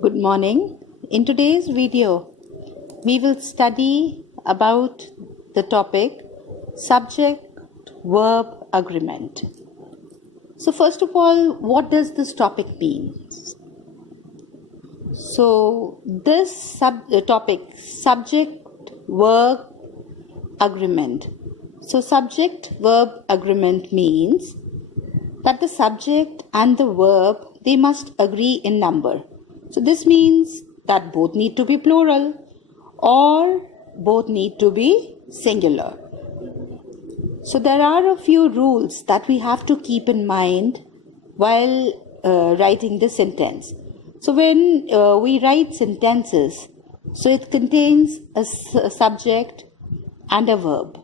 Good morning. In today's video, we will study about the topic subject-verb agreement. So first of all, what does this topic mean? So this topic, subject-verb agreement. So subject-verb agreement means that the subject and the verb, they must agree in number. So this means that both need to be plural or both need to be singular. So there are a few rules that we have to keep in mind while writing the sentence. So when we write sentences, so it contains a subject and a verb.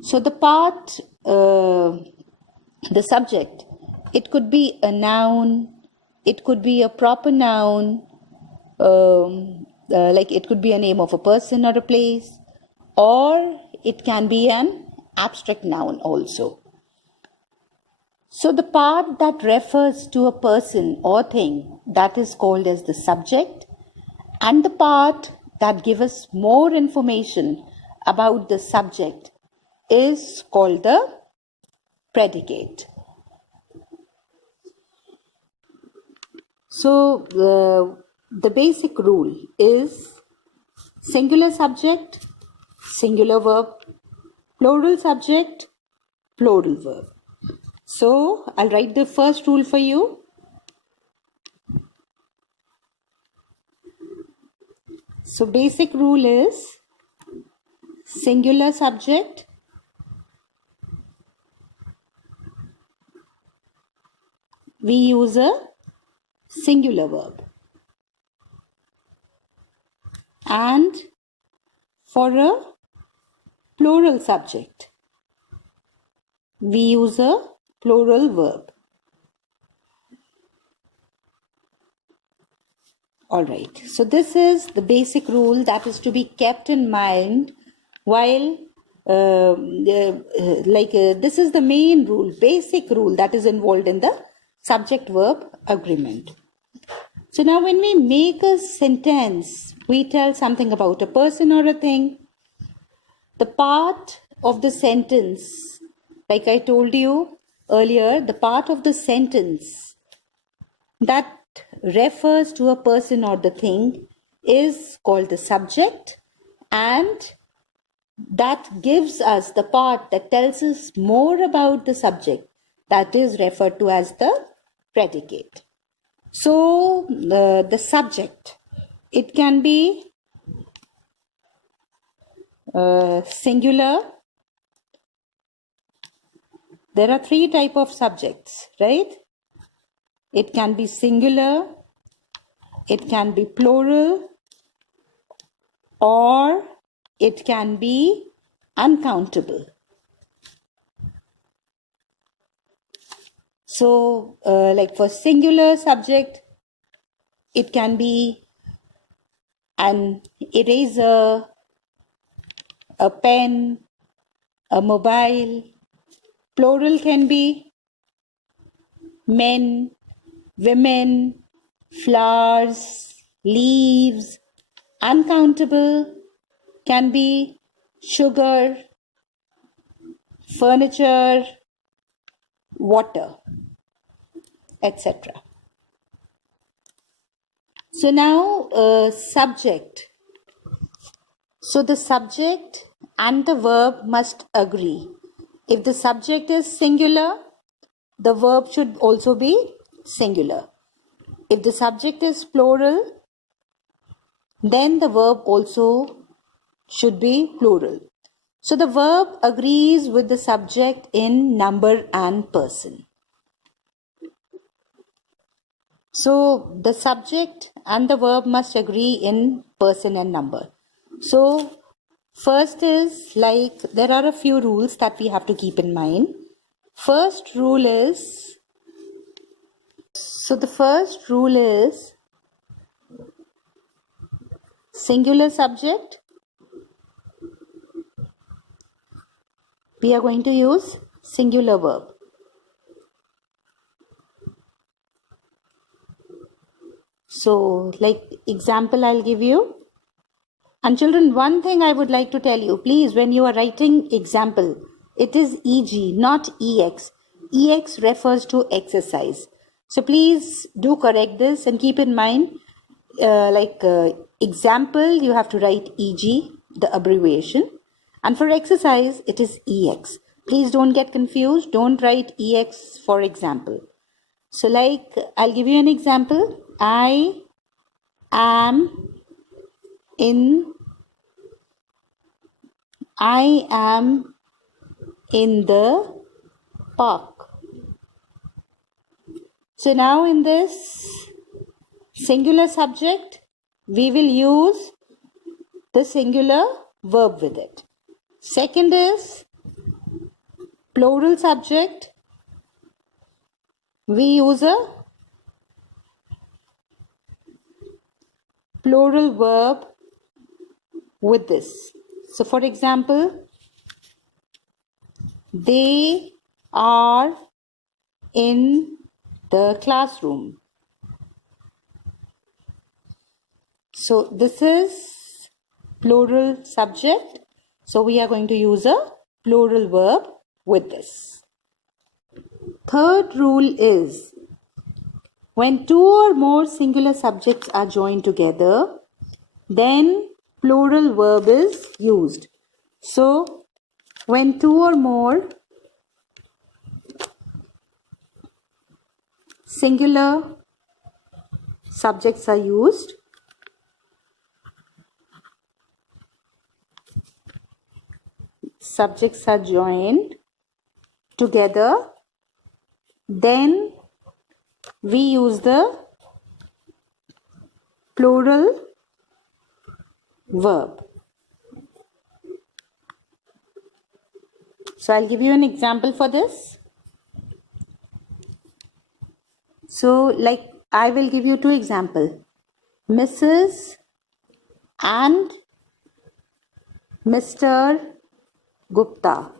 So the part, the subject, it could be a noun, it could be a proper noun, like it could be a name of a person or a place, or it can be an abstract noun also. So the part that refers to a person or thing, that is called as the subject, and the part that gives us more information about the subject is called the predicate. So the basic rule is singular subject, singular verb, plural subject, plural verb. So I'll write the first rule for you. So basic rule is singular subject, we use a singular verb, and for a plural subject, we use a plural verb. Alright, so this is the basic rule that is to be kept in mind while this is the main rule, basic rule that is involved in the subject-verb agreement. So now when we make a sentence, we tell something about a person or a thing. The part of the sentence, like I told you earlier, the part of the sentence that refers to a person or the thing is called the subject, and that gives us the part that tells us more about the subject, that is referred to as the predicate. So the subject, it can be singular. There are three types of subjects, right? It can be singular, it can be plural, or it can be uncountable. So like for singular subject, it can be an eraser, a pen, a mobile. Plural can be men, women, flowers, leaves. Uncountable can be sugar, furniture, water, etc. So now subject. So the subject and the verb must agree. If the subject is singular, the verb should also be singular. If the subject is plural, then the verb also should be plural. So the verb agrees with the subject in number and person. So the subject and the verb must agree in person and number. So first is like there are a few rules that we have to keep in mind. First rule is, so the first rule is singular subject, we are going to use singular verb. So, like example I'll give you. And children, one thing I would like to tell you, please, when you are writing example, it is EG, not EX. EX refers to exercise. So please do correct this and keep in mind, example, you have to write EG, the abbreviation. And for exercise, it is EX. Please don't get confused. Don't write EX for example. So like, I'll give you an example. I am in the park. So now in this singular subject, we will use the singular verb with it. Second is plural subject. We use a plural verb with this. So for example, they are in the classroom. So this is plural subject. So we are going to use a plural verb with this. Third rule is when two or more singular subjects are joined together, then plural verb is used. So when two or more singular subjects are used, subjects are joined together, then we use the plural verb. So I'll give you an example for this. So like I will give you two examples. Mrs. and Mr. Gupta.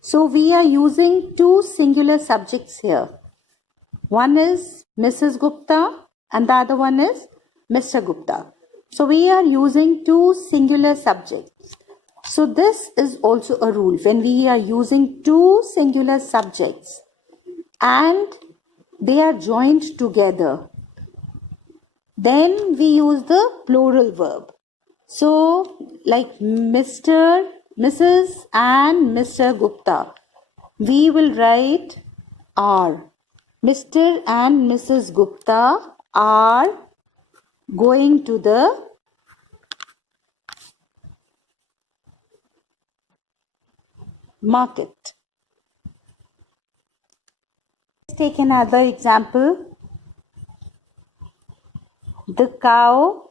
So we are using two singular subjects here. One is Mrs. Gupta and the other one is Mr. Gupta. So we are using two singular subjects. So this is also a rule. When we are using two singular subjects and they are joined together, then we use the plural verb. So like Mr., Mrs. and Mr. Gupta, we will write are. Mr. and Mrs. Gupta are going to the market. Let's take another example. The cow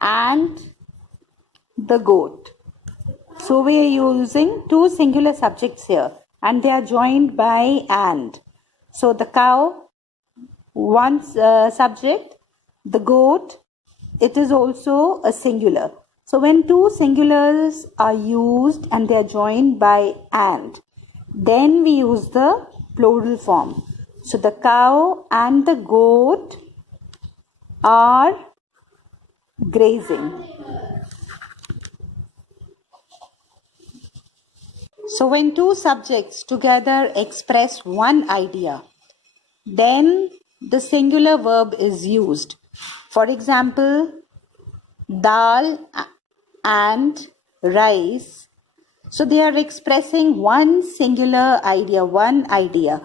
and the goat. So we are using two singular subjects here and they are joined by and. So the cow, one subject, the goat, it is also a singular. So when two singulars are used and they are joined by and, then we use the plural form. So the cow and the goat are grazing. So when two subjects together express one idea, then the singular verb is used. For example, dal and rice. So they are expressing one singular idea, one idea.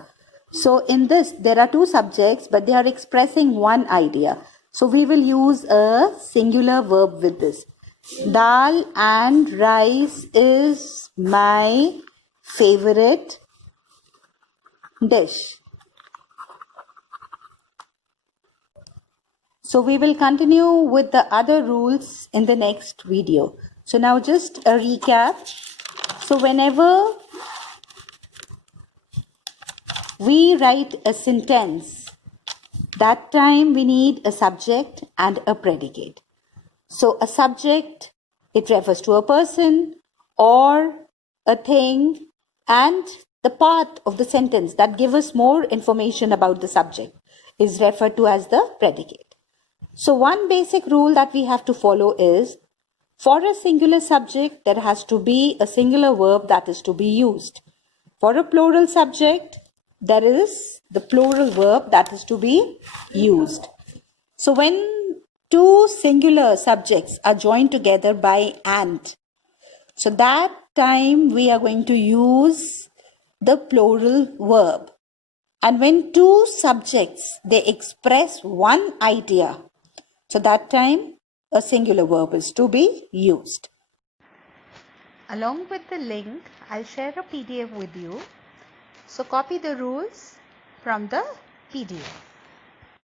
So in this, there are two subjects, but they are expressing one idea. So we will use a singular verb with this. Dal and rice is my favorite dish. So we will continue with the other rules in the next video. So now just a recap. So whenever we write a sentence, that time we need a subject and a predicate. So a subject, it refers to a person or a thing and the part of the sentence that gives us more information about the subject. is referred to as the predicate. So one basic rule that we have to follow is, for a singular subject, there has to be a singular verb that is to be used. For a plural subject, there is the plural verb that is to be used. So when two singular subjects are joined together by and, so that time we are going to use the plural verb. And when two subjects, they express one idea, so that time a singular verb is to be used. Along with the link, I'll share a PDF with you. So copy the rules from the PDF.